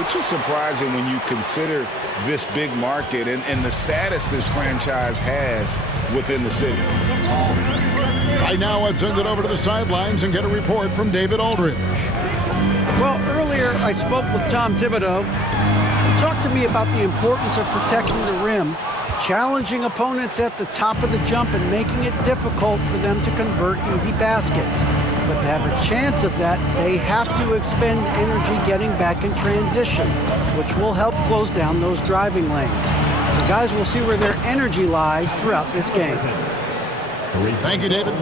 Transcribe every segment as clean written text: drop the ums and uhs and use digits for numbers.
which is surprising when you consider this big market and the status this franchise has within the city. Right now, let's send it over to the sidelines and get a report from David Aldridge. Well, earlier I spoke with Tom Thibodeau. He talked to me about the importance of protecting the rim, challenging opponents at the top of the jump and making it difficult for them to convert easy baskets. But to have a chance of that, they have to expend energy getting back in transition, which will help close down those driving lanes. So guys, we'll see where their energy lies throughout this game. Thank you, David.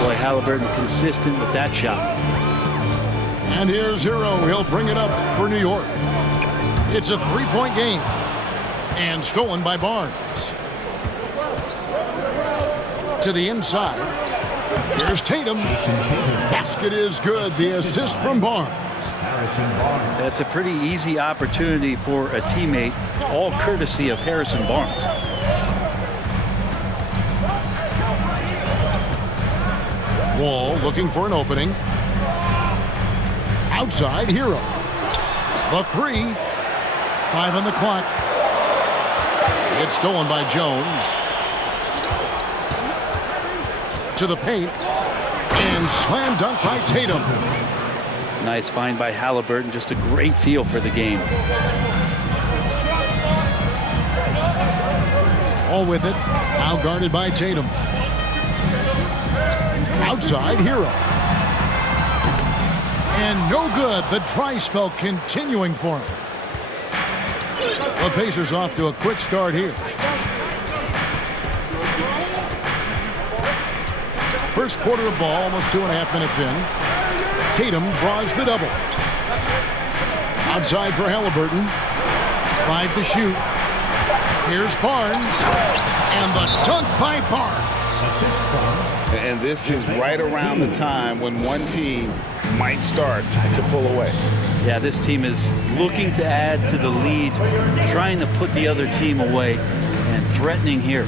Boy, Halliburton consistent with that shot. And here's Hero. He'll bring it up for New York. It's a three-point game. And stolen by Barnes. To the inside. Here's Tatum. Basket is good. The assist from Barnes. That's a pretty easy opportunity for a teammate, all courtesy of Harrison Barnes. Wall looking for an opening. Outside, Hero. The three. 5 on the clock. It's stolen by Jones. To the paint. And slam dunk by Tatum. Nice find by Halliburton. Just a great feel for the game. All with it. Now guarded by Tatum. Outside, Hero. And no good. The dry spell continuing for him. The Pacers off to a quick start here. First quarter of ball, almost 2.5 minutes in. Tatum draws the double. Outside for Halliburton. 5 to shoot. Here's Barnes. And the dunk by Barnes. And this is right around the time when one team might start to pull away. Yeah, this team is looking to add to the lead, trying to put the other team away, and threatening here.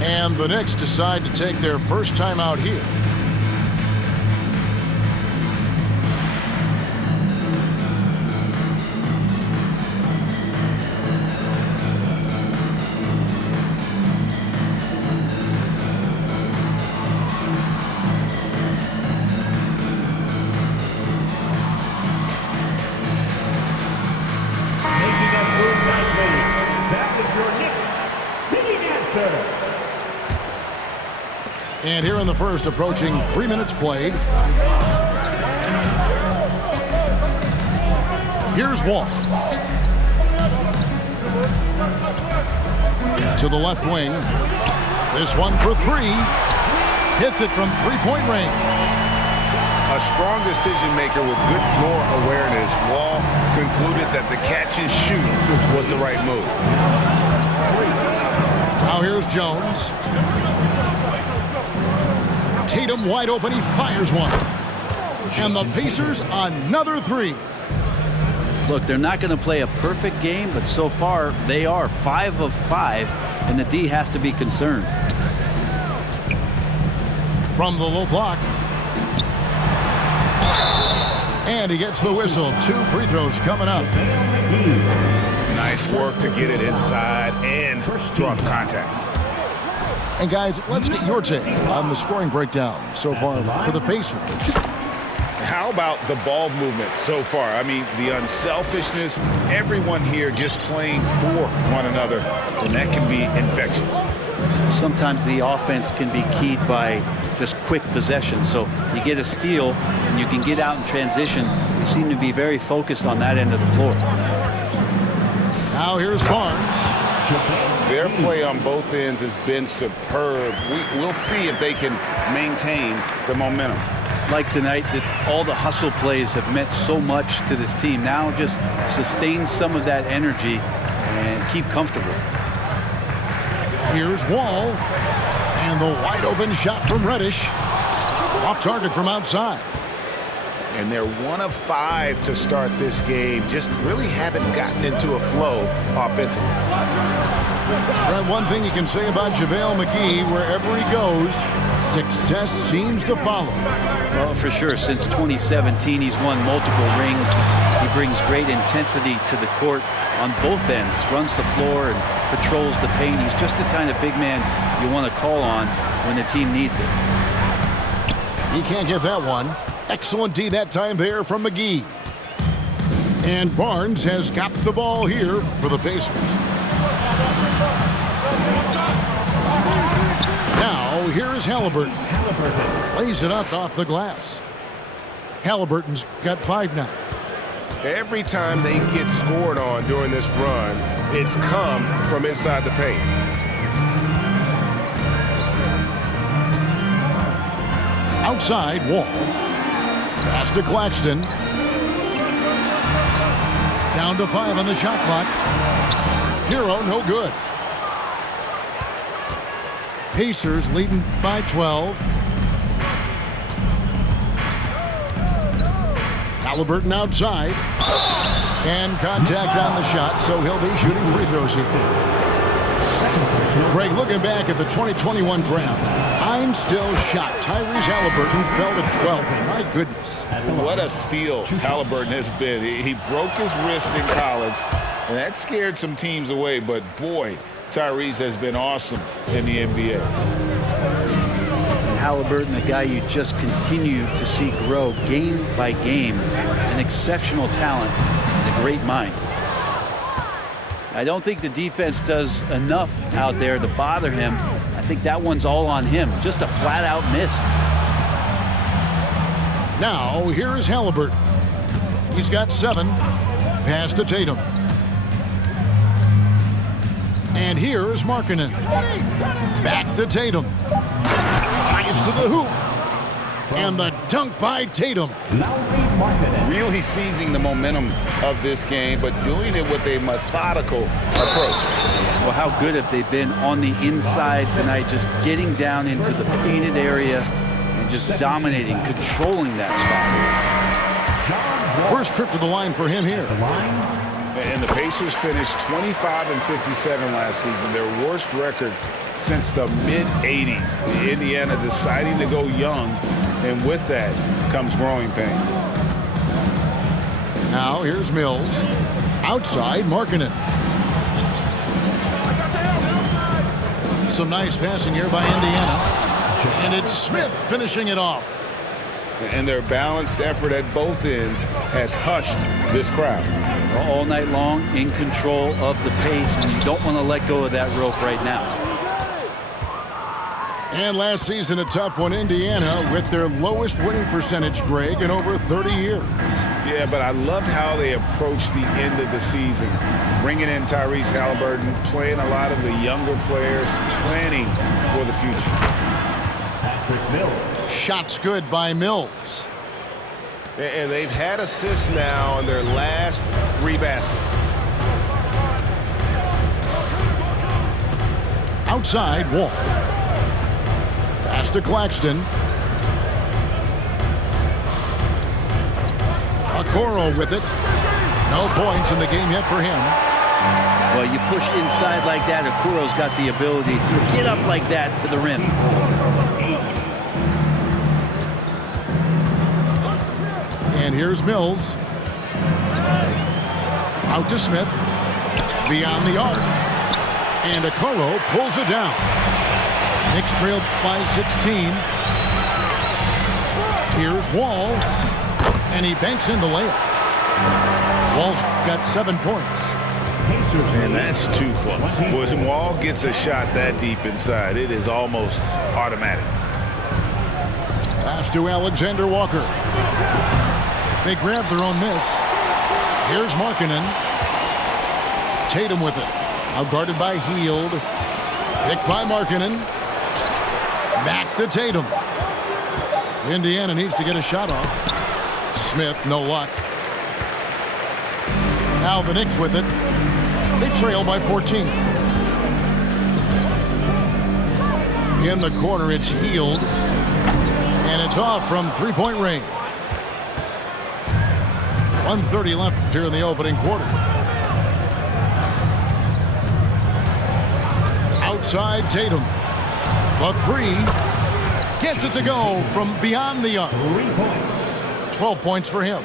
And the Knicks decide to take their first time out here. And here in the first, approaching 3 minutes played. Here's Wall. To the left wing. This one for three. Hits it from three-point range. A strong decision maker with good floor awareness. Wall concluded that the catch and shoot was the right move. Now here's Jones. Tatum wide open. He fires one. And the Pacers another three. Look, they're not going to play a perfect game, but so far they are 5 of 5, and the D has to be concerned. From the low block. And he gets the whistle. 2 free throws coming up. Nice work to get it inside and draw contact. And guys, let's get your take on the scoring breakdown so far for the Pacers. How about the ball movement so far? I mean, the unselfishness, everyone here just playing for one another, and that can be infectious. Sometimes the offense can be keyed by just quick possession. So you get a steal, and you can get out in transition. You seem to be very focused on that end of the floor. Now here's Barnes. Their play on both ends has been superb. We'll see if they can maintain the momentum. Like tonight, that all the hustle plays have meant so much to this team. Now just sustain some of that energy and keep comfortable. Here's Wall. And the wide open shot from Reddish. Off target from outside. And they're 1 of 5 to start this game. Just really haven't gotten into a flow offensively. Right, one thing you can say about JaVale McGee, wherever he goes, success seems to follow. Well, for sure. Since 2017, he's won multiple rings. He brings great intensity to the court on both ends, runs the floor and patrols the paint. He's just the kind of big man you want to call on when the team needs it. He can't get that one. Excellent D that time there from McGee. And Barnes has got the ball here for the Pacers. Now, here is Halliburton. Lays it up off the glass. Halliburton's got 5 now. Every time they get scored on during this run, it's come from inside the paint. Outside, Wall. Pass to Claxton. Down to 5 on the shot clock. Hero, no good. Pacers leading by 12. Halliburton outside. And contact on the shot, so he'll be shooting free throws here. Greg, looking back at the 2021 draft, I'm still shocked. Tyrese Halliburton fell to 12. My goodness. What a steal Halliburton has been. He broke his wrist in college, and that scared some teams away. But, boy, Tyrese has been awesome in the NBA. And Halliburton, a guy you just continue to see grow game by game, an exceptional talent and a great mind. I don't think the defense does enough out there to bother him. I think that one's all on him. Just a flat-out miss. Now, here is Halliburton. He's got 7. Pass to Tatum. And here is Markkanen. Back to Tatum. Drives to the hoop. And the dunk by Tatum. Really seizing the momentum of this game, but doing it with a methodical approach. Well, how good have they been on the inside tonight, just getting down into the painted area and just dominating, controlling that spot. First trip to the line for him here. And the Pacers finished 25-57 last season, their worst record since the mid-'80s. Indiana deciding to go young, and with that comes growing pain. Now here's Mills. Outside, Markkanen. Some nice passing here by Indiana. And it's Smith finishing it off. And their balanced effort at both ends has hushed this crowd. All night long, in control of the pace, and you don't want to let go of that rope right now. And last season, a tough one, Indiana, with their lowest winning percentage, Greg, in over 30 years. Yeah, but I loved how they approached the end of the season. Bringing in Tyrese Halliburton, playing a lot of the younger players, planning for the future. Patrick Mills. Shots good by Mills. And they've had assists now in their last 3 baskets. Outside, Wall. Pass to Claxton. Okoro with it. No points in the game yet for him. Well, you push inside like that, Okoro's got the ability to get up like that to the rim. And here's Mills. Out to Smith. Beyond the arc. And Okoro pulls it down. Knicks trailed by 16. Here's Wall. And he banks in the layup. Wall's got 7 points. And that's too close. When Wall gets a shot that deep inside, it is almost automatic. Pass to Alexander Walker. They grab their own miss. Here's Markkanen. Tatum with it. Now guarded by Hield. Picked by Markkanen. Back to Tatum. Indiana needs to get a shot off. Smith, no luck. Now the Knicks with it. They trail by 14. In the corner, it's Hield. And it's off from three-point range. 1:30 left here in the opening quarter. Outside Tatum. The 3. Gets it to go from beyond the arc. 3 points. 12 points for him.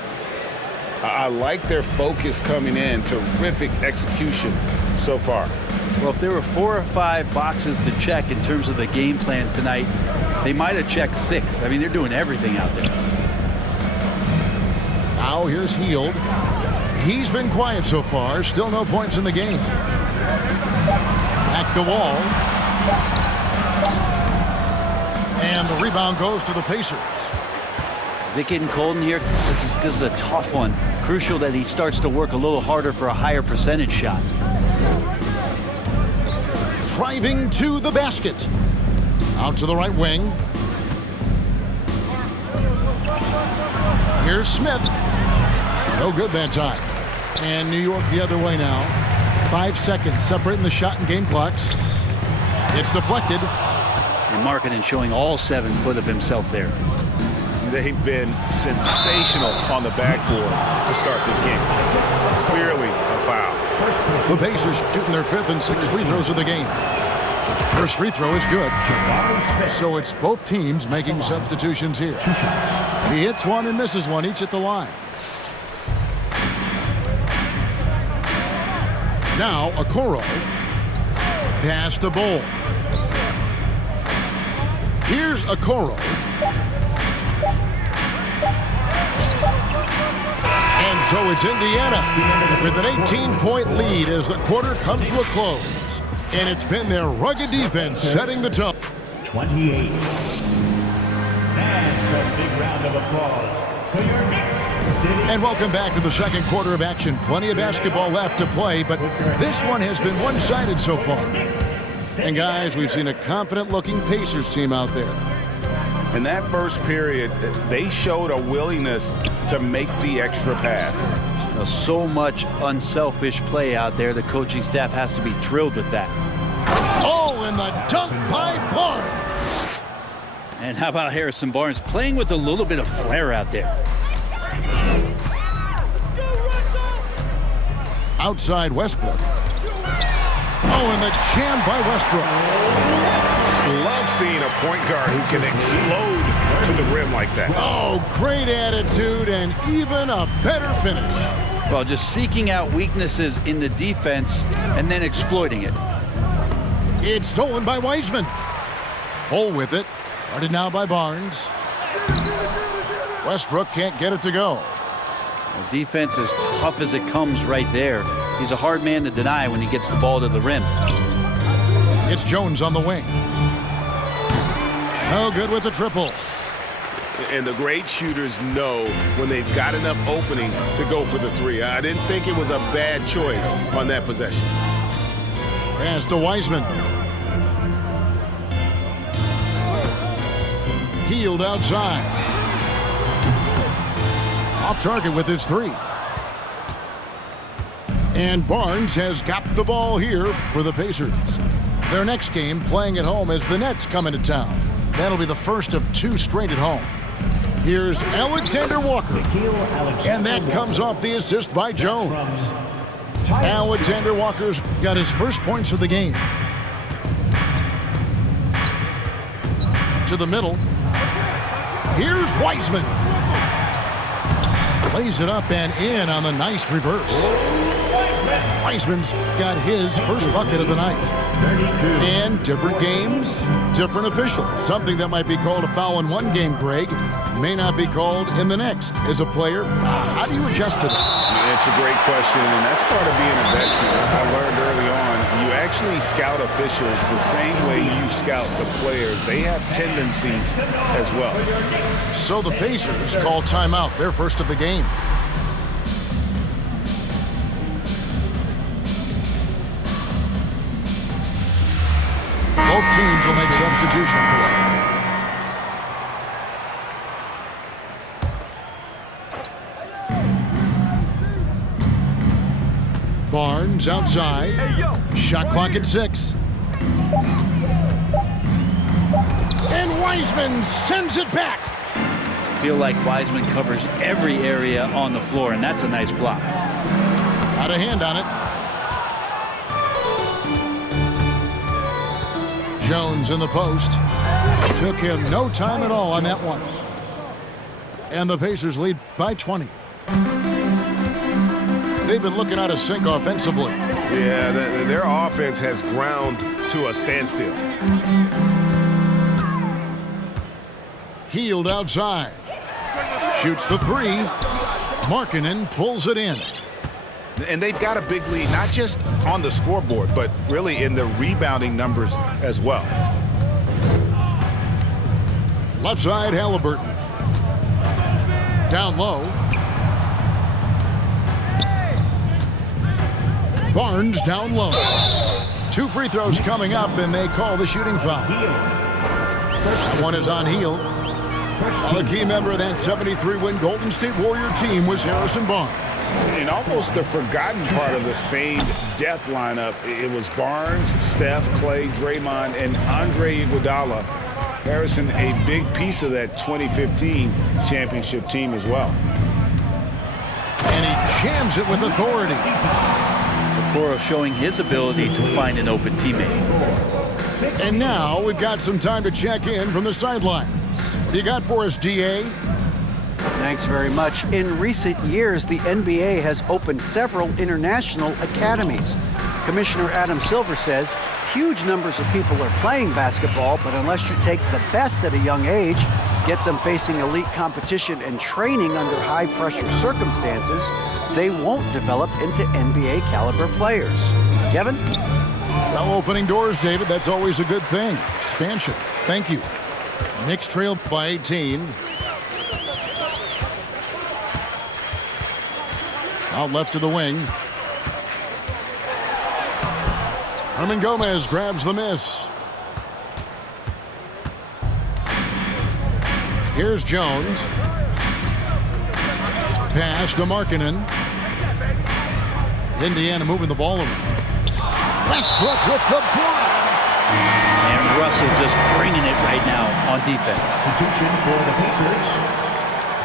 I like their focus coming in. Terrific execution so far. Well, if there were 4 or 5 boxes to check in terms of the game plan tonight, they might have checked 6. I mean, they're doing everything out there. Now here's Hield. He's been quiet so far. Still no points in the game. Back to Wall. And the rebound goes to the Pacers. Is it getting cold in here? This is a tough one. Crucial that he starts to work a little harder for a higher percentage shot. Driving to the basket. Out to the right wing. Here's Smith. No good that time. And New York the other way now. 5 seconds separating the shot and game clocks. It's deflected. And Markkanen showing all 7 foot of himself there. They've been sensational on the backboard to start this game. Clearly a foul. The Pacers shooting their 5th and 6th free throws of the game. First free throw is good. So it's both teams making substitutions here. He hits one and misses one, each at the line. Now Okoro. Pass to Bull. Here's Okoro. And so it's Indiana with an 18-point lead as the quarter comes to a close. And it's been their rugged defense setting the tone. 28. And a big round of applause for your Knicks City. And welcome back to the second quarter of action. Plenty of basketball left to play, but this one has been one-sided so far. And guys, we've seen a confident-looking Pacers team out there. In that first period, they showed a willingness to make the extra pass. So much unselfish play out there. The coaching staff has to be thrilled with that. Oh, and the dunk by Barnes. And how about Harrison Barnes playing with a little bit of flair out there? Outside Westbrook. Oh, and the jam by Westbrook. Love seeing a point guard who can explode to the rim like that. Oh, great attitude and even a better finish. Well, just seeking out weaknesses in the defense and then exploiting it. It's stolen by Wiseman. Bull with it. Guarded now by Barnes. Westbrook can't get it to go. Well, defense as tough as it comes right there. He's a hard man to deny when he gets the ball to the rim. It's Jones on the wing. No good with the triple. And the great shooters know when they've got enough opening to go for the 3. I didn't think it was a bad choice on that possession. Pass to Wiseman. Hield outside. Off target with his 3. And Barnes has got the ball here for the Pacers. Their next game playing at home as the Nets come into town. That'll be the first of 2 straight at home. Here's Alexander Walker. And that comes off the assist by Jones. Alexander Walker's got his first points of the game. To the middle. Here's Wiseman. Plays it up and in on the nice reverse. Wiseman's got his first bucket of the night. And different games, different officials. Something that might be called a foul in one game, Greg, may not be called in the next. As a player, how do you adjust to that? It's a great question, and that's part of being a veteran. I learned early on, you actually scout officials the same way you scout the players. They have tendencies as well. So the Pacers call timeout, their first of the game. Both teams will make substitutions. Barnes outside. Shot clock at 6. And Wiseman sends it back. I feel like Wiseman covers every area on the floor, and that's a nice block. Got a hand on it. Jones in the post. Took him no time at all on that one. And the Pacers lead by 20. They've been looking out of sync offensively. Yeah, their offense has ground to a standstill. Healed outside. Shoots the three. Markkanen pulls it in. And they've got a big lead, not just on the scoreboard, but really in the rebounding numbers as well. Left side, Halliburton. Down low. Barnes down low. 2 free throws coming up, and they call the shooting foul. That one is on Hield. A key member of that 73-win Golden State Warrior team was Harrison Barnes. In almost the forgotten part of the famed death lineup, it was Barnes, Steph, Clay, Draymond, and Andre Iguodala. Harrison, a big piece of that 2015 championship team as well. And he jams it with authority. Okoro showing his ability to find an open teammate. And now we've got some time to check in from the sidelines. What you got for us, DA? Thanks very much. In recent years, the NBA has opened several international academies. Commissioner Adam Silver says huge numbers of people are playing basketball, but unless you take the best at a young age, get them facing elite competition and training under high-pressure circumstances, they won't develop into NBA-caliber players. Kevin? Well, opening doors, David. That's always a good thing. Expansion. Thank you. Knicks trail by 18. Out left to the wing. Herman Gomez grabs the miss. Here's Jones. Pass to Markkanen. Indiana moving the ball around. Westbrook with the block. And Russell just bringing it right now on defense. Substitution for the Pacers,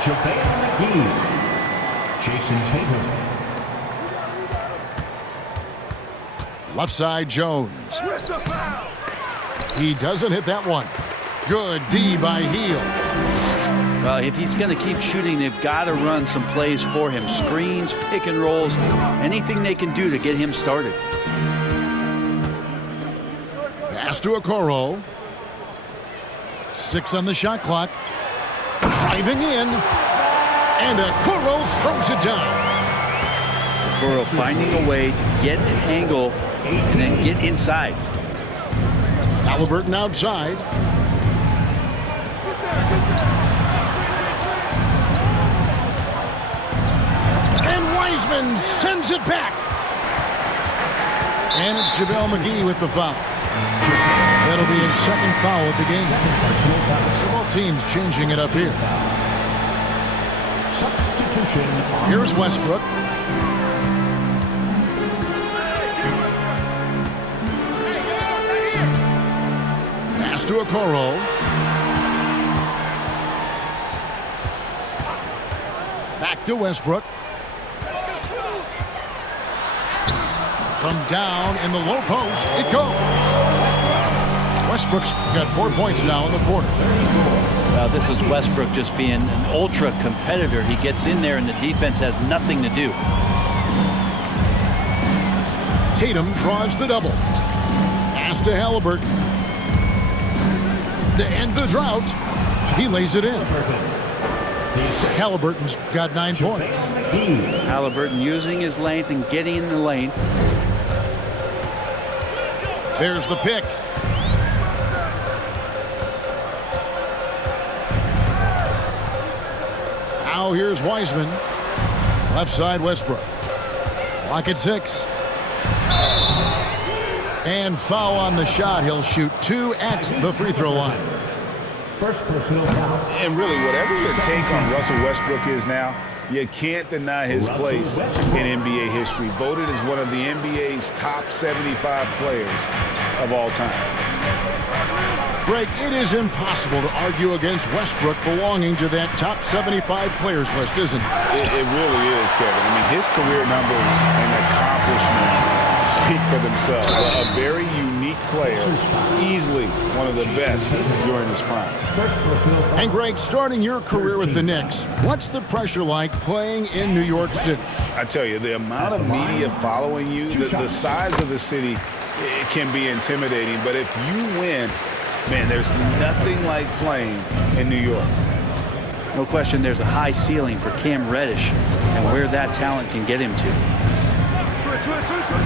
JaVale McGee, Jason Tatum. Left side, Jones. He doesn't hit that one. Good D by Hield. Well, if he's going to keep shooting, they've got to run some plays for him. Screens, pick and rolls, anything they can do to get him started. Pass to Okoro. 6 on the shot clock. Driving in. And Okoro throws it down. Okoro finding a way to get an angle and then get inside. Halliburton outside. And Wiseman sends it back. And it's JaVale McGee with the foul. That'll be his second foul of the game. So both teams changing it up here. Substitution. Here's Westbrook. Pass to Okoro. Back to Westbrook. From down in the low post, it goes. Westbrook's got 4 points now in the quarter. Well, this is Westbrook just being an ultra competitor. He gets in there and the defense has nothing to do. Tatum draws the double. Pass to Halliburton. To end the drought, he lays it in. Halliburton's got 9 points. Halliburton using his length and getting in the lane. There's the pick. Now here's Wiseman. Left side, Westbrook. Clock at 6. And foul on the shot. He'll shoot 2 at the free throw line. First personal foul. And really, whatever your take on Russell Westbrook is now, you can't deny his place in NBA history. Voted as one of the NBA's top 75 players of all time. Greg, it is impossible to argue against Westbrook belonging to that top 75 players list, isn't it? It really is, Kevin. I mean, his career numbers and accomplishments speak for themselves. A very unique player, easily one of the best during his prime. And Greg, starting your career with the Knicks, what's the pressure like playing in New York City? I tell you, the amount of media following you, the size of the city, it can be intimidating. But if you win, man, there's nothing like playing in New York. No question there's a high ceiling for Cam Reddish and where that talent can get him to.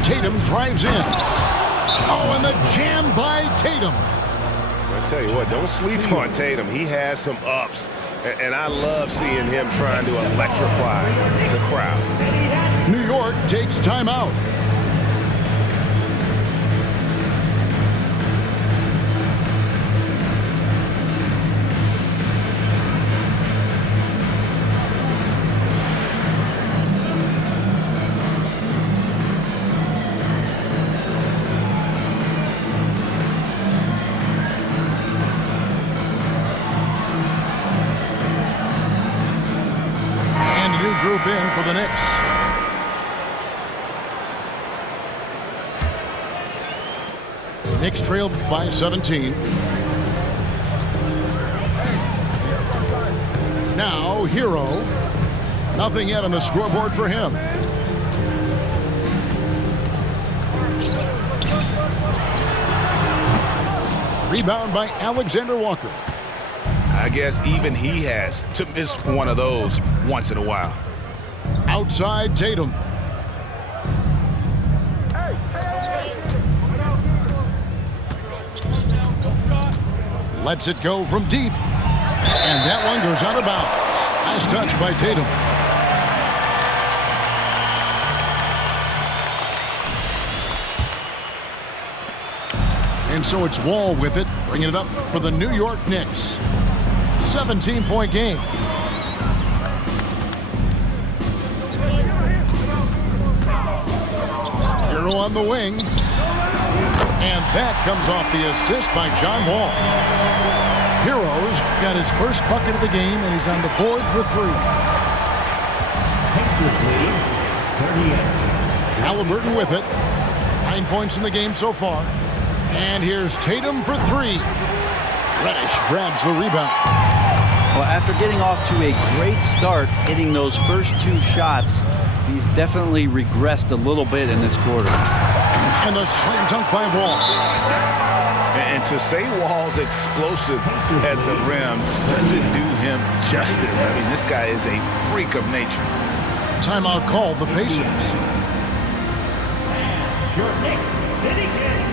Tatum drives in. Oh, and the jam by Tatum. I tell you what, don't sleep on Tatum. He has some ups, and I love seeing him trying to electrify the crowd. New York takes timeout. Group in for the Knicks. Knicks trailed by 17. Now Hero. Nothing yet on the scoreboard for him. Rebound by Alexander Walker. I guess even he has to miss one of those once in a while. Outside Tatum. Lets it go from deep. And that one goes out of bounds. Nice touch by Tatum. And so it's Wall with it, bringing it up for the New York Knicks. 17-point game. Hero on the wing. And that comes off the assist by John Wall. Hero's got his first bucket of the game, and he's on the board for 3. Halliburton with it. 9 points in the game so far. And here's Tatum for 3. Reddish grabs the rebound. Well, after getting off to a great start, hitting those first 2 shots, he's definitely regressed a little bit in this quarter. And the slam dunk by Wall. And to say Wall's explosive at the rim doesn't do him justice. I mean, this guy is a freak of nature. Timeout called the Pacers. Your Knicks City Kid.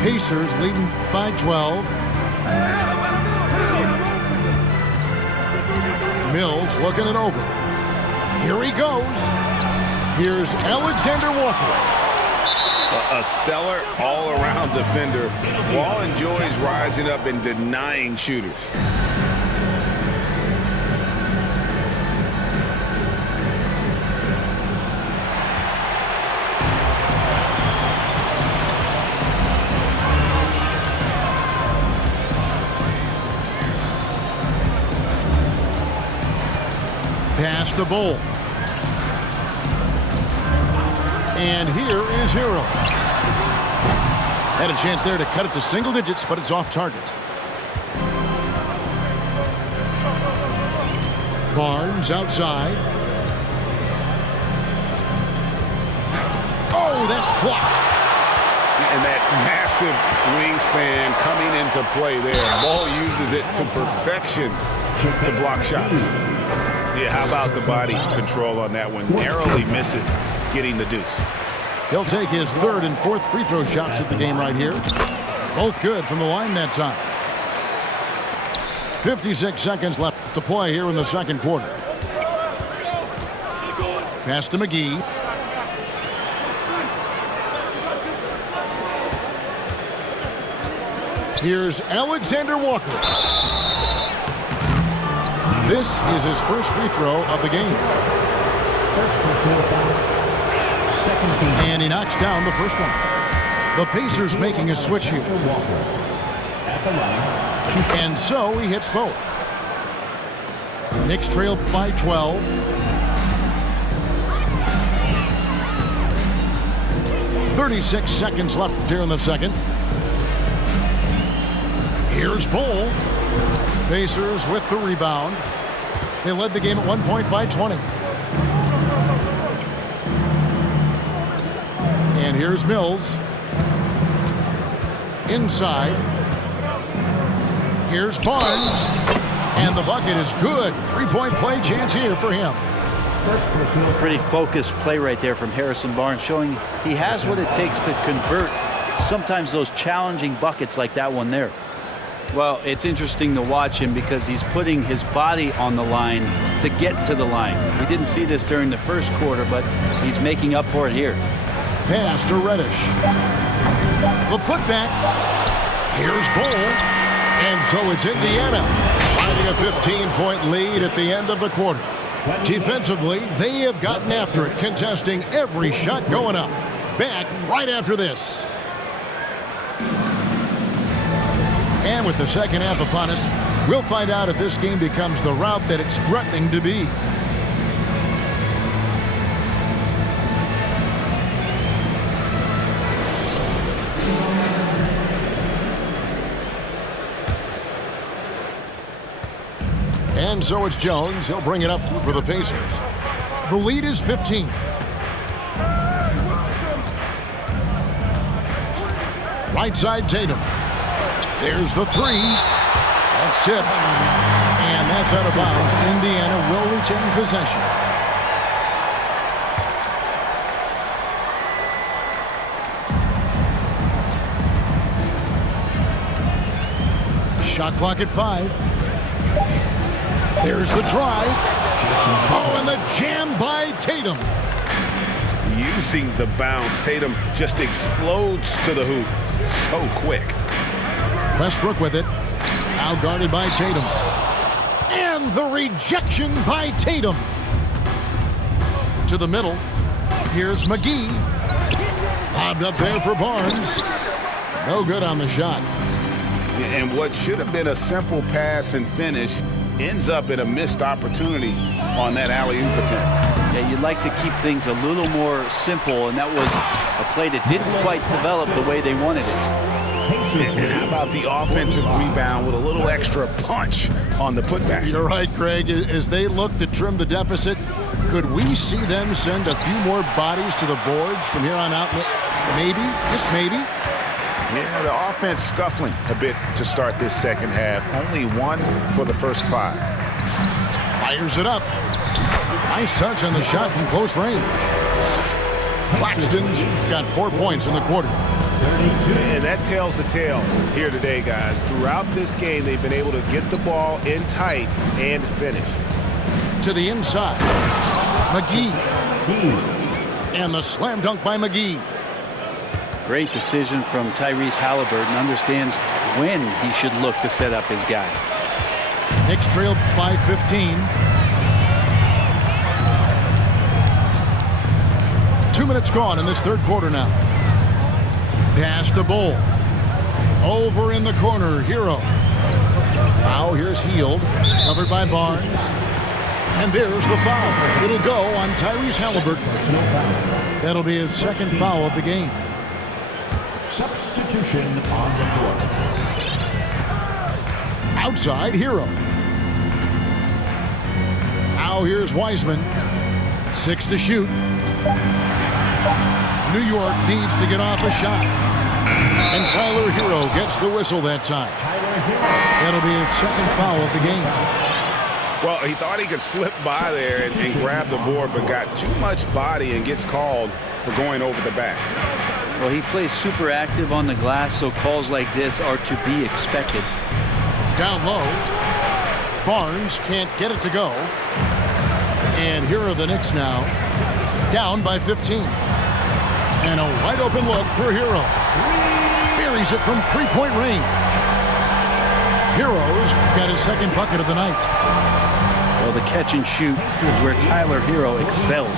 Pacers leading by 12. Mills looking it over. Here he goes. Here's Alexander Walker. A stellar all-around defender. Wall enjoys rising up and denying shooters. Pass the Bull. And here is Hero. Had a chance there to cut it to single digits, but it's off target. Barnes outside. Oh, that's blocked. and that massive wingspan coming into play there. Ball uses it to perfection to block shots. Yeah, how about the body control on that one? Narrowly misses getting the deuce. He'll take his third and fourth free throw shots at the game right here. Both good from the line that time. 56 seconds left to play here in the second quarter. Pass to McGee. Here's Alexander Walker. This is his first free throw of the game. And he knocks down the first one. The Pacers making a switch here. And so he hits both. Knicks trail by 12. "36 seconds left here in the second. Here's Bull. Pacers with the rebound. They led the game at 1 point by 20. And here's Mills. Inside. Here's Barnes. And the bucket is good. Three-point play chance here for him. Pretty focused play right there from Harrison Barnes, showing he has what it takes to convert sometimes those challenging buckets like that one there. Well, it's interesting to watch him because he's putting his body on the line to get to the line. We didn't see this during the first quarter, but he's making up for it here. Pass to Reddish. The putback. Here's Bull. And so it's Indiana finding a 15-point lead at the end of the quarter. Defensively, they have gotten after it, contesting every shot going up. Back right after this. And with the second half upon us, we'll find out if this game becomes the route that it's threatening to be. And so it's Jones. He'll bring it up for the Pacers. The lead is 15. Right side Tatum. There's the three. That's tipped. And that's out of bounds. Indiana will retain possession. Shot clock at 5. There's the drive. Oh, and the jam by Tatum. Using the bounce, Tatum just explodes to the hoop so quick. Westbrook with it. Now guarded by Tatum. And the rejection by Tatum. To the middle. Here's McGee. Lobbed up there for Barnes. No good on the shot. And what should have been a simple pass and finish ends up in a missed opportunity on that alley-oop attempt. Yeah, you'd like to keep things a little more simple, and that was a play that didn't quite develop the way they wanted it. And how about the offensive rebound with a little extra punch on the putback? You're right, Craig. As they look to trim the deficit, could we see them send a few more bodies to the boards from here on out? Maybe, just maybe. Yeah, the offense scuffling a bit to start this second half. Only 1 for the first 5. Fires it up. Nice touch on the shot from close range. Claxton's got 4 points in the quarter. And that tells the tale here today, guys. Throughout this game, they've been able to get the ball in tight and finish. To the inside. McGee. And the slam dunk by McGee. Great decision from Tyrese Halliburton. Understands when he should look to set up his guy. Knicks trail by 15. 2 minutes gone in this third quarter now. Pass to Bull. Over in the corner, Hero. Now here's Hield, covered by Barnes. And there's the foul. It'll go on Tyrese Halliburton. That'll be his second foul of the game. Substitution on the court. Outside, Hero. Now here's Wiseman. 6 to shoot. New York needs to get off a shot. And Tyler Hero gets the whistle that time. That'll be his second foul of the game. Well, he thought he could slip by there and grab the board, but got too much body and gets called for going over the back. Well, he plays super active on the glass, so calls like this are to be expected. Down low. Barnes can't get it to go. And here are the Knicks now. Down by 15. And a wide open look for Hero. Buries it from three-point range. Hero's got his second bucket of the night. Well, the catch and shoot is where Tyler Hero excels.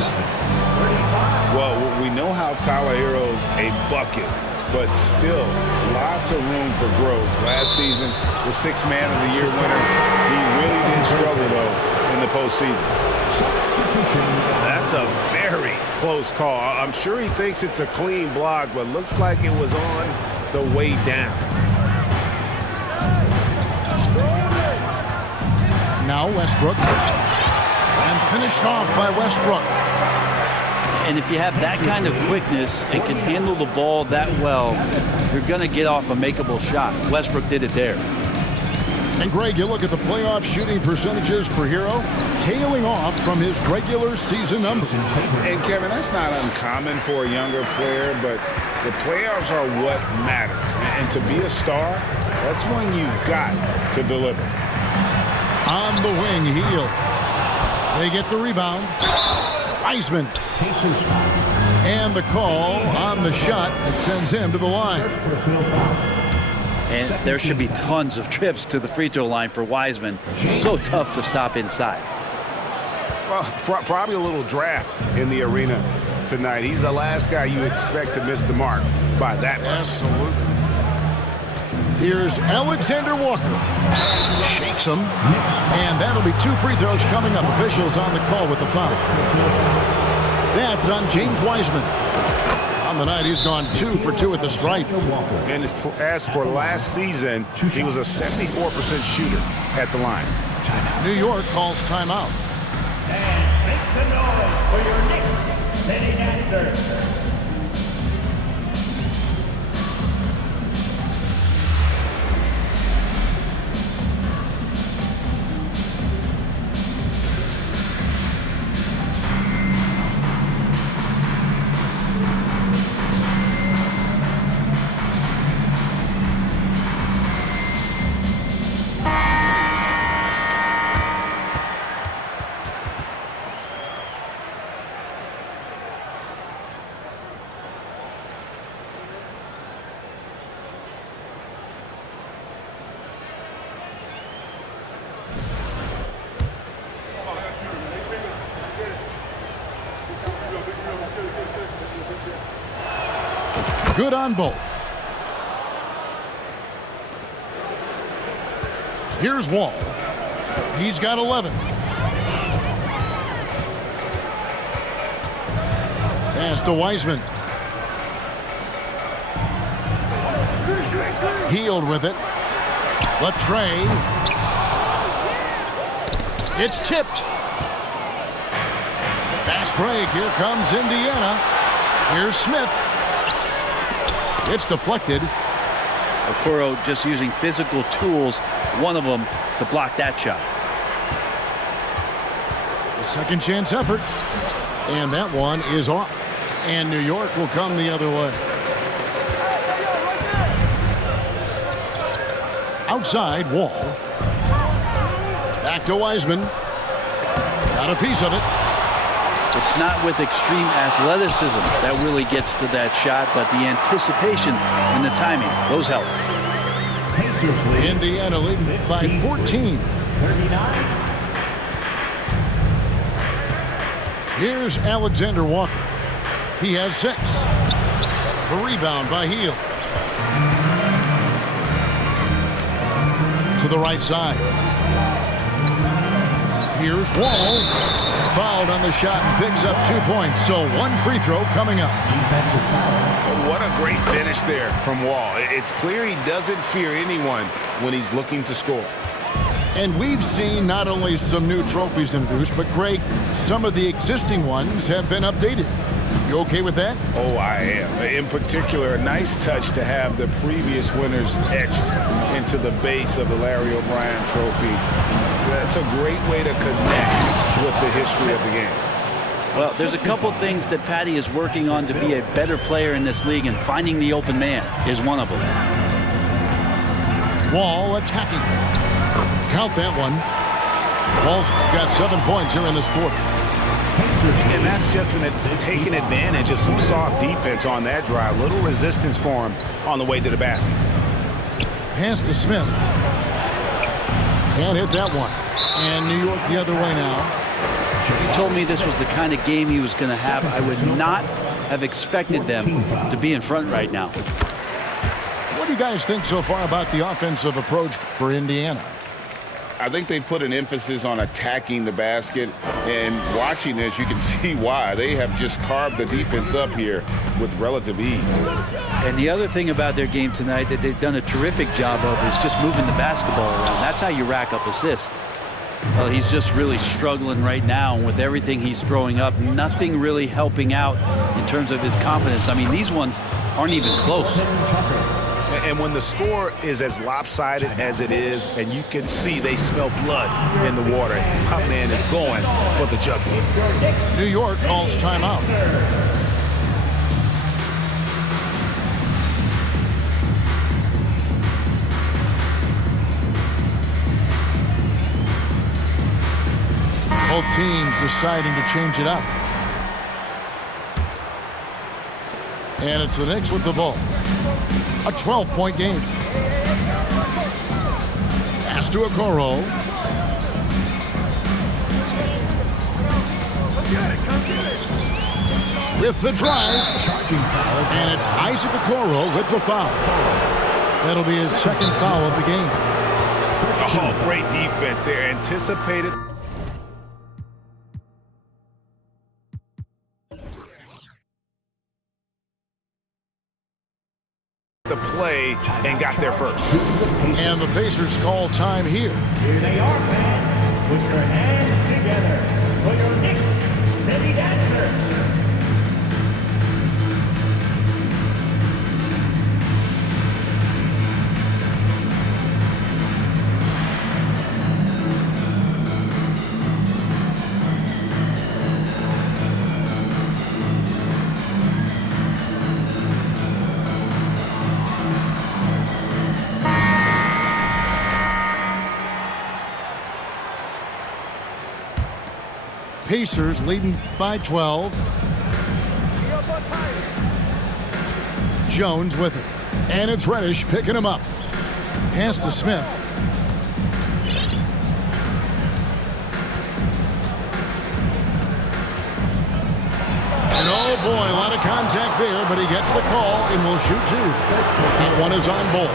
Well, we know how Tyler Hero's a bucket, but still lots of room for growth. Last season, the sixth man of the year winner, he really did struggle, though, in the postseason. That's a very close call. I'm sure he thinks it's a clean block, but looks like it was on the way down. Now Westbrook. And finished off by Westbrook. And if you have that kind of quickness and can handle the ball that well, you're going to get off a makeable shot. Westbrook did it there. And Greg, you look at the playoff shooting percentages for Hero, tailing off from his regular season numbers. And Kevin, that's not uncommon for a younger player, but the playoffs are what matters. And to be a star, that's when you've got to deliver. On the wing, Heel. They get the rebound. Wiseman. And the call on the shot that sends him to the line. And there should be tons of trips to the free throw line for Wiseman. So tough to stop inside. Well, probably a little draft in the arena tonight. He's the last guy you expect to miss the mark by that much. Absolutely. Here's Alexander Walker. Shakes him. And that'll be 2 free throws coming up. Officials on the call with the foul. That's on James Wiseman. On the night, he's gone 2 for 2 at the stripe. And as for last season, he was a 74% shooter at the line. New York calls timeout. And make some noise for your Knicks sitting at third. Good on both. Here's Wall. He's got 11. Pass to Wiseman. Healed with it. Latrey. It's tipped. Fast break. Here comes Indiana. Here's Smith. It's deflected. Okoro just using physical tools, one of them to block that shot. A second chance effort. And that one is off. And New York will come the other way. Outside, Wall. Back to Wiseman. Got a piece of it. It's not with extreme athleticism that really gets to that shot, but the anticipation and the timing, those help. Indiana leading by 14. 39. Here's Alexander Walker. He has 6. The rebound by Heel. To the right side. Here's Wall. Fouled on the shot and picks up 2 points. So 1 free throw coming up. Defensive foul. What a great finish there from Wall. It's clear he doesn't fear anyone when he's looking to score. And we've seen not only some new trophies introduced, but Greg, some of the existing ones have been updated. You okay with that? Oh, I am. In particular, a nice touch to have the previous winners etched into the base of the Larry O'Brien Trophy. That's a great way to connect with the history of the game. Well, there's a couple things that Patty is working on to be a better player in this league, and finding the open man is one of them. Wall attacking. Count that one. Wall's got 7 points here in this quarter. And that's just taking advantage of some soft defense on that drive. Little resistance for him on the way to the basket. Pass to Smith. Can't hit that one. And New York the other way now. He told me this was the kind of game he was going to have. I would not have expected them to be in front right now. What do you guys think so far about the offensive approach for Indiana? I think they put an emphasis on attacking the basket, and watching this, you can see why. They have just carved the defense up here with relative ease. And the other thing about their game tonight that they've done a terrific job of is just moving the basketball around. That's how you rack up assists. Well, he's just really struggling right now, and with everything he's throwing up, nothing really helping out in terms of his confidence. I mean, these ones aren't even close. And when the score is as lopsided as it is, and you can see they smell blood in the water, my man is going for the jugular. New York calls timeout. Both teams deciding to change it up. And it's the Knicks with the ball. A 12-point game. Pass to Okoro. With the drive. And it's Isaac Okoro with the foul. That'll be his second foul of the game. Oh, great defense there. Anticipated. The play and got there first. And the Pacers call time here. Here they are, fans. Put your hands together for your Knicks City Dancer. Pacers leading by 12. Jones with it. And it's Reddish picking him up. Pass to Smith. And oh boy, a lot of contact there, but he gets the call and will shoot two. That one is on Bull.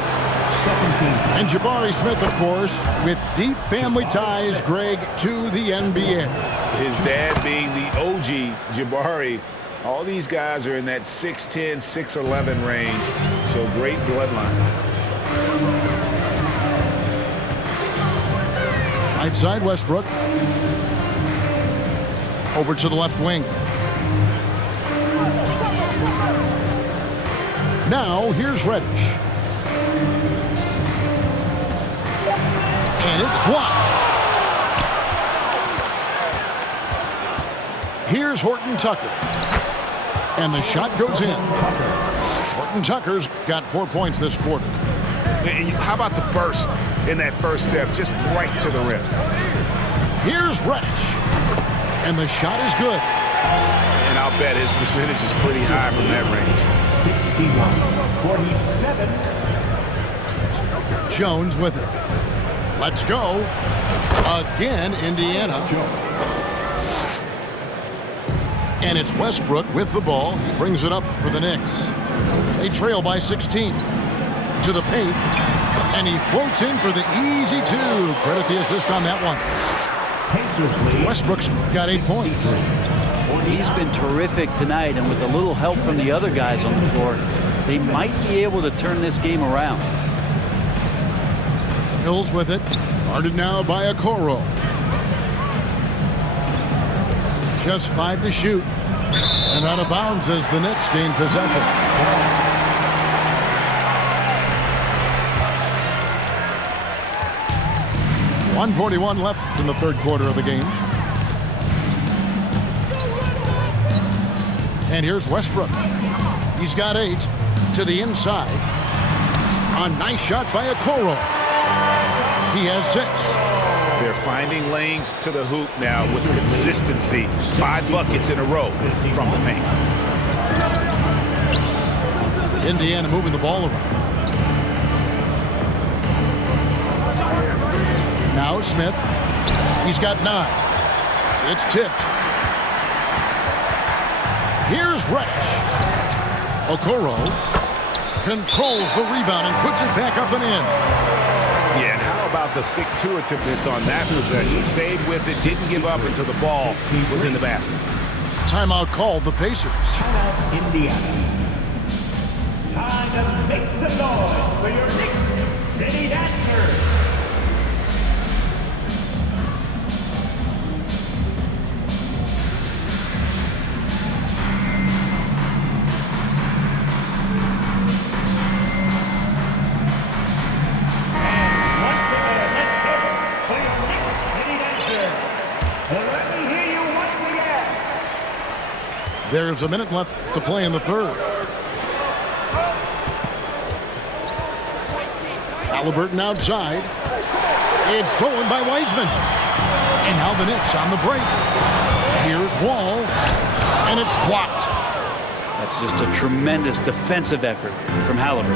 And Jabari Smith, of course, with deep family ties, Greg, to the NBA. His dad being the OG Jabari. All these guys are in that 6'10", 6'11" range. So great bloodline. Right side, Westbrook. Over to the left wing. Now, here's Reddish. And it's blocked. Here's Horton Tucker. And the shot goes in. Horton Tucker's got 4 points this quarter. And how about the burst in that first step, just right to the rim. Here's Reddish. And the shot is good. And I'll bet his percentage is pretty high from that range. 61-47. Jones with it. Let's go. Again, Indiana. And it's Westbrook with the ball. He brings it up for the Knicks. They trail by 16. To the paint. And he floats in for the easy two. Credit the assist on that one. Westbrook's got 8 points. He's been terrific tonight, and with a little help from the other guys on the floor, they might be able to turn this game around. Hills with it. Guarded now by Okoro. Just 5 to shoot. And out of bounds as the Knicks gain possession. .141 left in the third quarter of the game. And here's Westbrook. He's got 8 to the inside. A nice shot by Okoro. He has 6. They're finding lanes to the hoop now with consistency. 5 buckets in a row from the paint. Indiana moving the ball around. Now Smith. He's got 9. It's tipped. Here's Reddish. Okoro controls the rebound and puts it back up and in. Yeah, and how about the stick-to-itiveness on that possession? Stayed with it, didn't give up until the ball was in the basket. Timeout called the Pacers. Timeout, Indiana. Time to make some noise for your Knicks City Dancers. There's a minute left to play in the third. Halliburton outside. It's stolen by Wiseman. And now the Knicks on the break. Here's Wall. And it's blocked. That's just a tremendous defensive effort from Halliburton.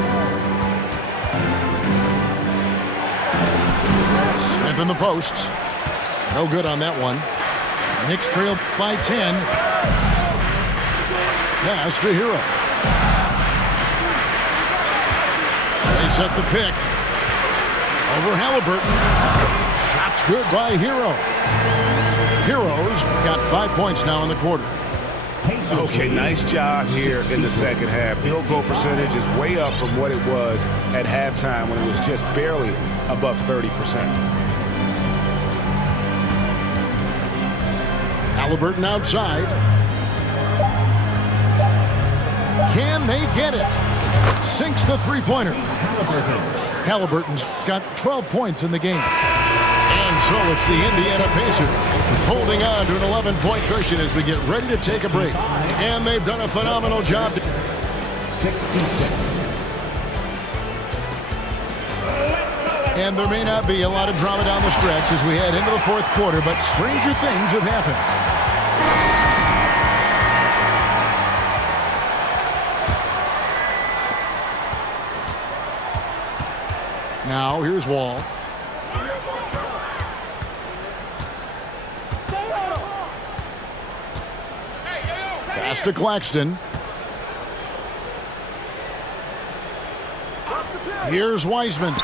Smith in the posts. No good on that one. Knicks trail by 10. Pass to Hero. They set the pick. Over Halliburton. Shot's good by Hero. Hero's got 5 points now in the quarter. Okay, nice job here in the second half. Field goal percentage is way up from what it was at halftime when it was just barely above 30%. Halliburton outside. Can they get it? Sinks the three-pointer. Halliburton's got 12 points in the game. And so it's the Indiana Pacers holding on to an 11-point cushion as we get ready to take a break. And they've done a phenomenal job. 66. And there may not be a lot of drama down the stretch as we head into the fourth quarter, but stranger things have happened. Now, here's Wall. Pass to Claxton. Here's Wiseman.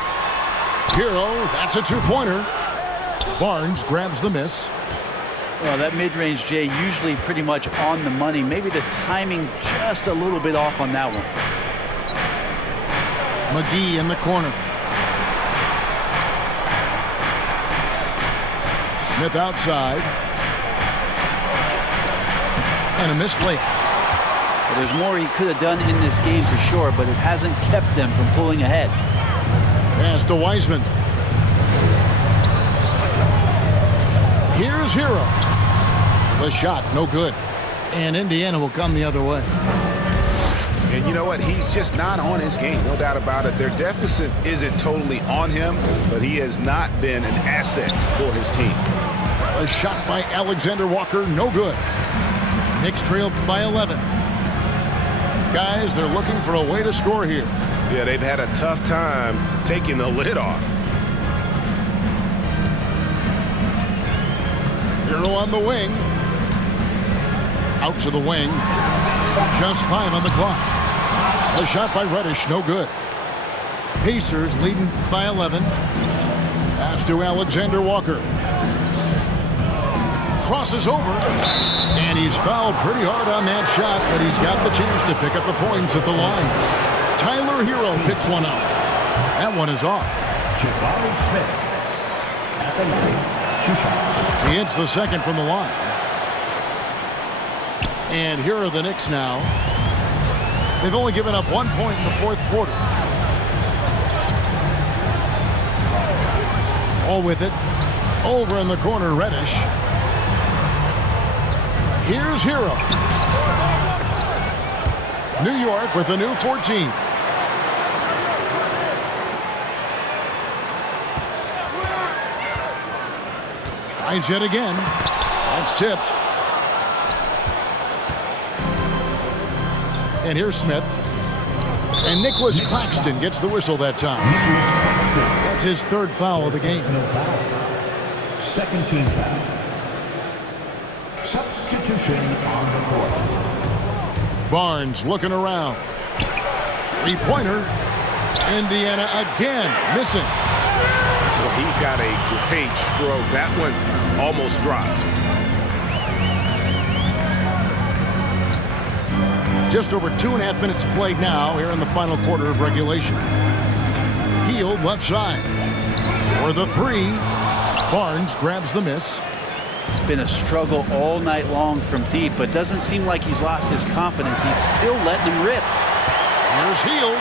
Hero, that's a two-pointer. Barnes grabs the miss. Well, that mid-range, Jay, usually pretty much on the money. Maybe the timing just a little bit off on that one. McGee in the corner. Smith outside. And a missed layup. Well, there's more he could have done in this game for sure, but it hasn't kept them from pulling ahead. Pass to Wiseman. Here's Hero. The shot, no good. And Indiana will come the other way. And you know what? He's just not on his game, no doubt about it. Their deficit isn't totally on him, but he has not been an asset for his team. A shot by Alexander Walker, no good. Knicks trail by 11. Guys, they're looking for a way to score here. Yeah, they've had a tough time taking the lid off. Hero on the wing. Out to the wing. Just 5 on the clock. A shot by Reddish, no good. Pacers leading by 11. Pass to Alexander Walker. Crosses over. And he's fouled pretty hard on that shot, but he's got the chance to pick up the points at the line. Tyler Hero picks one up. That one is off. Jabari Smith. At the line. 2 shots. He hits the second from the line. And here are the Knicks now. They've only given up 1 point in the fourth quarter. All with it. Over in the corner, Reddish. Here's Hero. New York with a new 14. Tries yet again. That's tipped. And here's Smith. And Nicholas Claxton gets the whistle that time. That's his third foul of the game. Second team foul. Substitution on the court. Barnes looking around. Three-pointer. Indiana again missing. Well, he's got a great stroke. That one almost dropped. Just over 2.5 minutes played now here in the final quarter of regulation. Hield left side. For the three. Barnes grabs the miss. It's been a struggle all night long from deep, but doesn't seem like he's lost his confidence. He's still letting him rip. Here's Hield.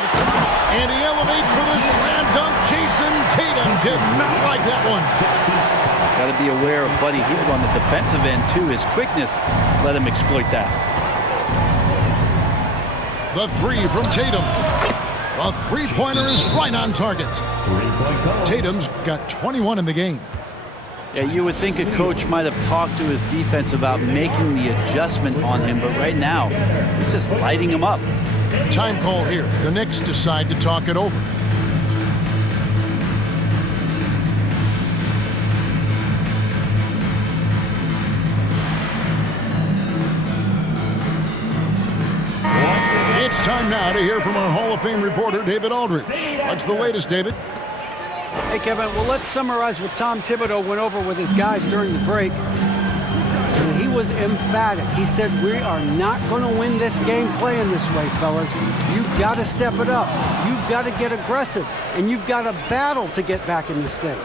And he elevates for the slam dunk. Jason Tatum did not like that one. Got to be aware of Buddy Hield on the defensive end, too. His quickness let him exploit that. The three from Tatum. A three-pointer is right on target. Tatum's got 21 in the game. Yeah, you would think a coach might have talked to his defense about making the adjustment on him, but right now, he's just lighting him up. Time call here. The Knicks decide to talk it over. It's time now to hear from our Hall of Fame reporter, David Aldridge. What's the latest, David? Hey, Kevin, well, let's summarize what Tom Thibodeau went over with his guys during the break. He was emphatic. He said, we are not going to win this game playing this way, fellas. You've got to step it up. You've got to get aggressive, and you've got to battle to get back in this thing.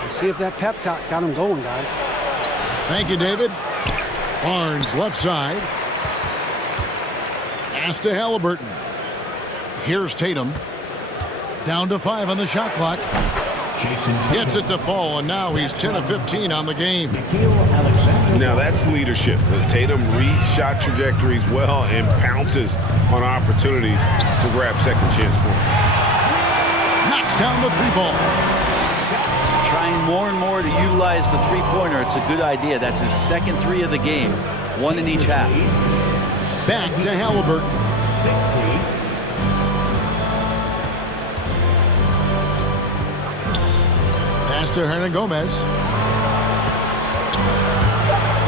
We'll see if that pep talk got him going, guys. Thank you, David. Barnes left side. Pass to Halliburton. Here's Tatum. Down to 5 on the shot clock. Gets it to fall, and now he's 10 of 15 on the game. Now that's leadership. Tatum reads shot trajectories well and pounces on opportunities to grab second chance points. Knocks down the three ball. Trying more and more to utilize the three-pointer. It's a good idea. That's his second three of the game. One in each half. Back to Halliburton. 60. Pass to Hernangomez.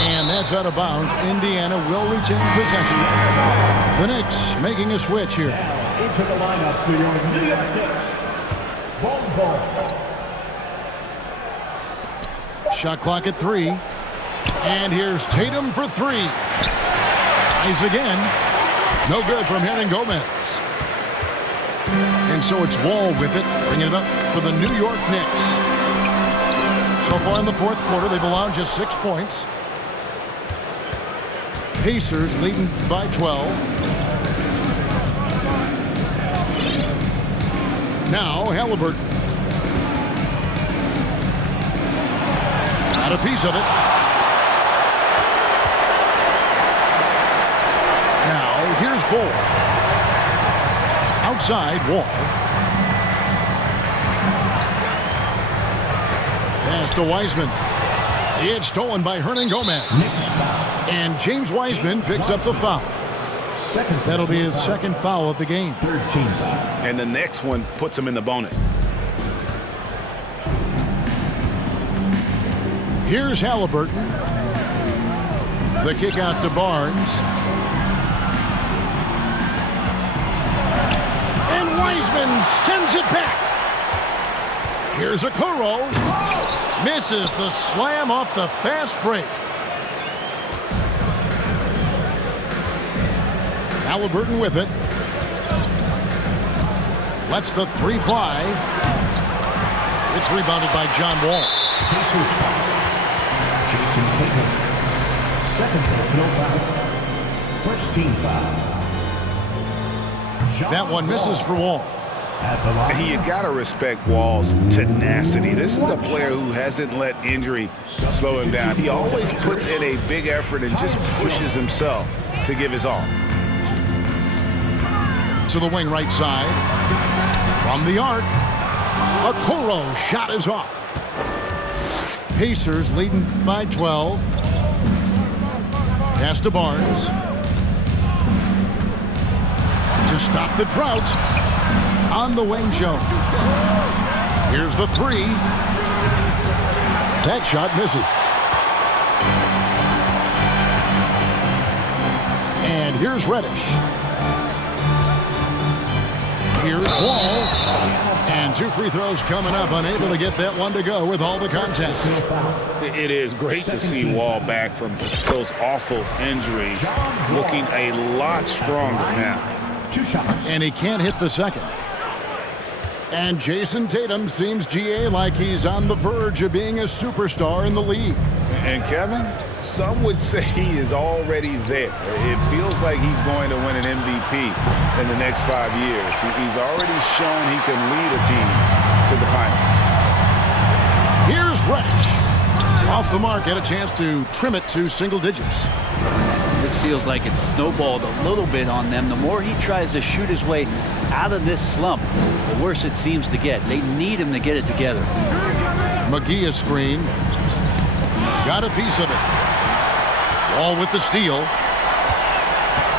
And that's out of bounds. Indiana will retain possession. The Knicks making a switch here. Now into the lineup for your New York Knicks. Ball. Shot clock at 3. And here's Tatum for 3. Tries again. No good from Hernangomez. And so it's Wall with it, bringing it up for the New York Knicks. So far in the fourth quarter, they've allowed just 6 points. Pacers leading by 12. Now Halliburton. Got a piece of it. Now here's Bull. Outside Wall. Pass to Wiseman. It's stolen by Hernangomez. And James Wiseman picks up the foul. That'll be his second foul of the game. And the next one puts him in the bonus. Here's Halliburton. The kick out to Barnes. And Wiseman sends it back. Here's Okoro. Misses the slam off the fast break. Halliburton with it. Lets the three fly. It's rebounded by John Wall. Jason Tatum. Second personal foul. First team foul. That one misses for Wall. At the line. You got to respect Wall's tenacity. This is a player who hasn't let injury slow him down. He always puts in a big effort and just pushes himself to give his all. To the wing right side. From the arc. Okoro shot is off. Pacers leading by 12. Pass to Barnes. To stop the drought. On the wing, Jones. Here's the three. That shot misses. And here's Reddish. Here's Wall. And 2 free throws coming up. Unable to get that one to go with all the contact. It is great to see Wall back from those awful injuries, looking a lot stronger now. 2 shots. And he can't hit the second. And Jason Tatum seems, GA, like he's on the verge of being a superstar in the league. And Kevin, some would say he is already there. It feels like he's going to win an MVP in the next 5 years. He's already shown he can lead a team to the final. Here's Reddish. Off the mark, had a chance to trim it to single digits. This feels like it's snowballed a little bit on them. The more he tries to shoot his way out of this slump, the worse it seems to get. They need him to get it together. McGee a screen. Got a piece of it. Wall with the steal.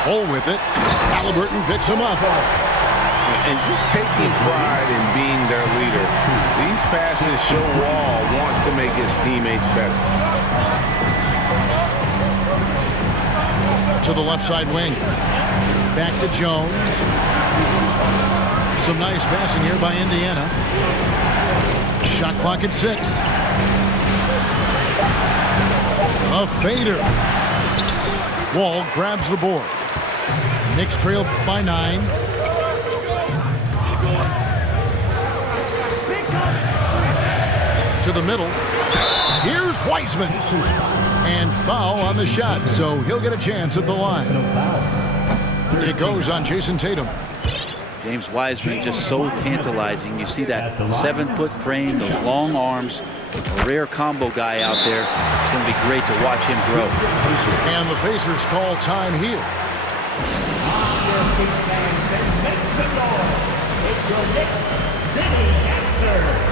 Bull with it. Halliburton picks him up. And just taking pride in being their leader, these passes show Wall wants to make his teammates better. To the left side wing. Back to Jones. Some nice passing here by Indiana. Shot clock at 6. A fader. Wall grabs the board. Knicks trail by 9. To the middle. Here's Wiseman. And foul on the shot, so he'll get a chance at the line. It goes on Jason Tatum. James Wiseman just so tantalizing. You see that 7-foot frame, those long arms, a rare combo guy out there. It's going to be great to watch him grow. And the Pacers call time here. Make some noise. It's your Knicks City answer.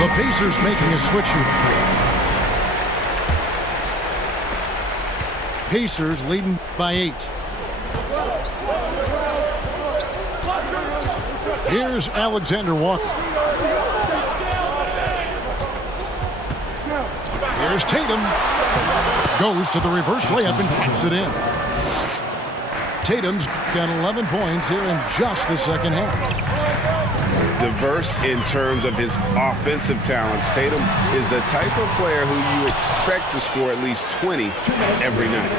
The Pacers making a switch here. Pacers leading by 8. Here's Alexander Walker. Here's Tatum. Goes to the reverse layup and puts it in. Tatum's got 11 points here in just the second half. Diverse in terms of his offensive talents. Tatum is the type of player who you expect to score at least 20 every night.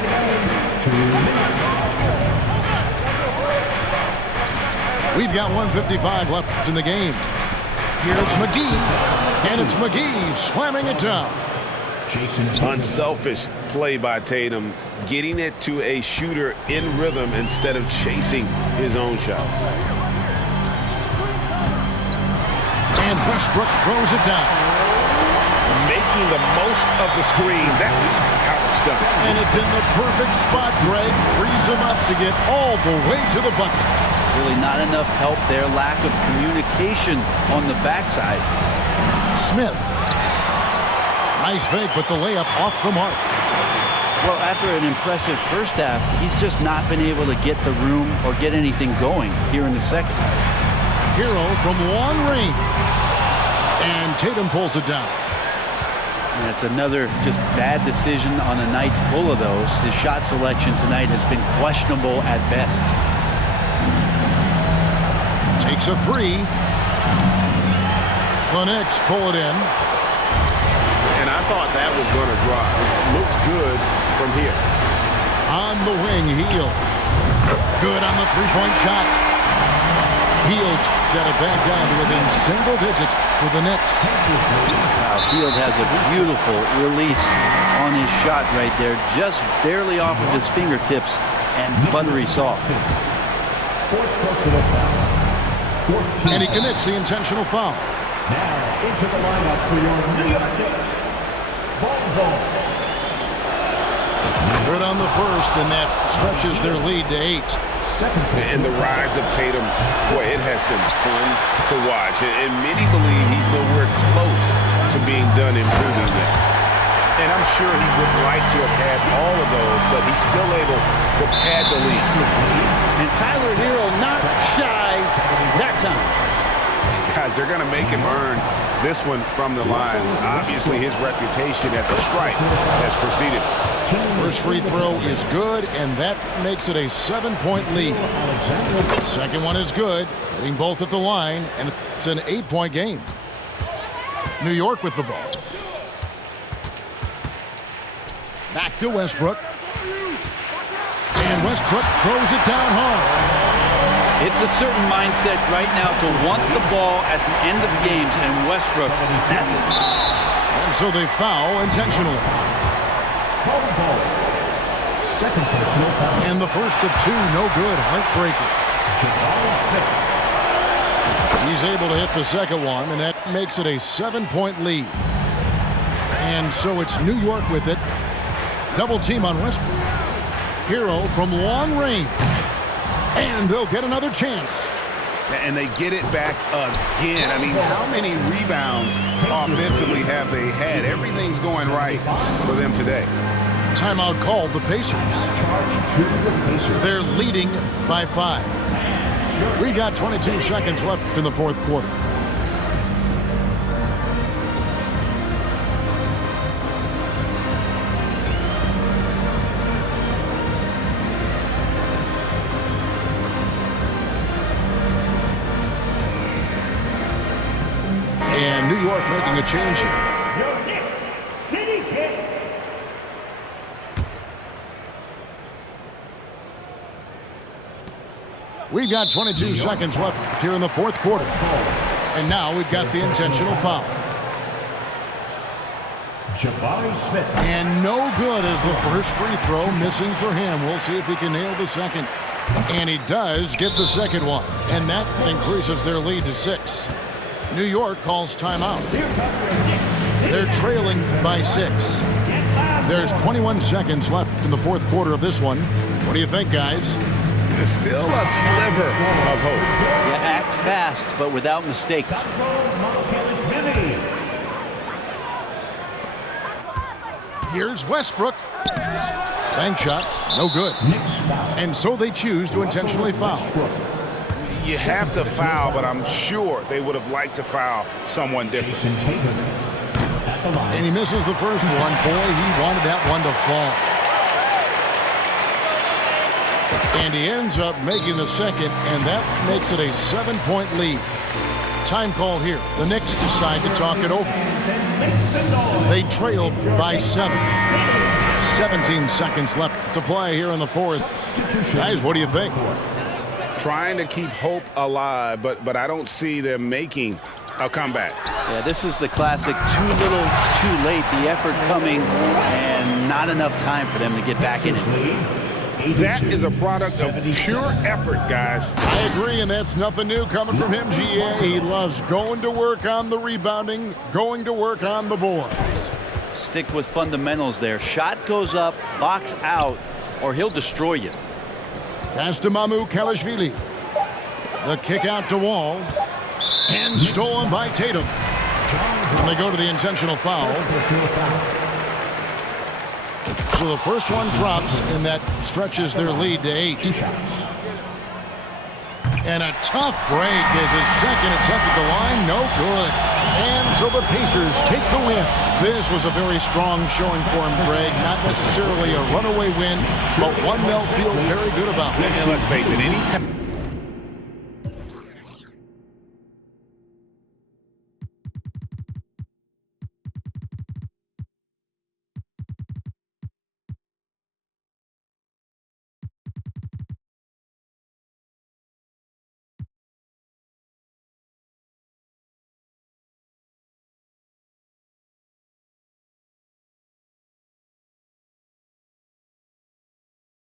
We've got 1:55 left in the game. Here's McGee, and it's McGee slamming it down. Unselfish play by Tatum, getting it to a shooter in rhythm instead of chasing his own shot. And Westbrook throws it down. Making the most of the screen. That's how it's done. And it's in the perfect spot. Greg frees him up to get all the way to the bucket. Really not enough help there. Lack of communication on the backside. Smith. Nice fake, but the layup off the mark. Well, after an impressive first half, he's just not been able to get the room or get anything going here in the second. Hero from long range. And Tatum pulls it down. And it's another just bad decision on a night full of those. His shot selection tonight has been questionable at best. Takes a 3. The Knicks pull it in. And I thought that was going to drop. It looked good from here. On the wing, Hield. Good on the three-point shot. Hield's got it back down to within single digits for the Knicks. Wow, Hield has a beautiful release on his shot right there, just barely off of his fingertips and buttery soft. And he commits the intentional foul. Now into the lineup for your New York Knicks. Ball. Good on the first, and that stretches their lead to 8. And the rise of Tatum, boy, it has been fun to watch. And many believe he's nowhere close to being done improving yet. And I'm sure he would like to have had all of those, but he's still able to pad the lead. And Tyler Hero not shy that time. Guys, they're going to make him earn this one from the line. Obviously, his reputation at the stripe has preceded. First free throw is good, and that makes it a 7-point lead. Second one is good, hitting both at the line, and it's an 8-point game. New York with the ball. Back to Westbrook. And Westbrook throws it down hard. It's a certain mindset right now to want the ball at the end of games, and Westbrook has it. And so they foul intentionally. Second personal foul. And the first of 2, no good. Heartbreaker. He's able to hit the second one, and that makes it a 7-point lead. And so it's New York with it. Double team on Westbrook. Hero from long range. And they'll get another chance. And they get it back again. I mean, how many rebounds offensively have they had? Everything's going right for them today. Timeout called the Pacers. They're leading by 5. We got 22 seconds left in the fourth quarter. And New York making a change here. Your Knicks City Kick. We've got 22 seconds left here in the fourth quarter. And now we've got the intentional foul. Jabari Smith. And no good as the first free throw missing for him. We'll see if he can nail the second. And he does get the second one. And that increases their lead to 6. New York calls timeout. They're trailing by 6. There's 21 seconds left in the fourth quarter of this one. What do you think, guys? There's still a sliver of hope. Yeah, act fast, but without mistakes. Here's Westbrook. Bank shot, no good. And so they choose to intentionally foul. You have to foul, but I'm sure they would have liked to foul someone different. And he misses the first one. Boy, he wanted that one to fall. And he ends up making the second, and that makes it a 7-point lead. Time call here. The Knicks decide to talk it over. They trailed by 7. 17 seconds left to play here in the fourth. Guys, what do you think? Trying to keep hope alive, but I don't see them making a comeback. Yeah, this is the classic too little, too late. The effort coming and not enough time for them to get back in it. That is a product of pure effort, guys. I agree, and that's nothing new coming from him, GA. He loves going to work on the rebounding, going to work on the boards. Stick with fundamentals there. Shot goes up, box out, or he'll destroy you. Pass to Mamu Kalashvili. The kick out to Wall. And stolen by Tatum. And they go to the intentional foul. So the first one drops, and that stretches their lead to 8. And a tough break as his second attempt at the line, no good. And so the Pacers take the win. This was a very strong showing for him, Greg. Not necessarily a runaway win, but one they'll feel very good about. And let's face it, any time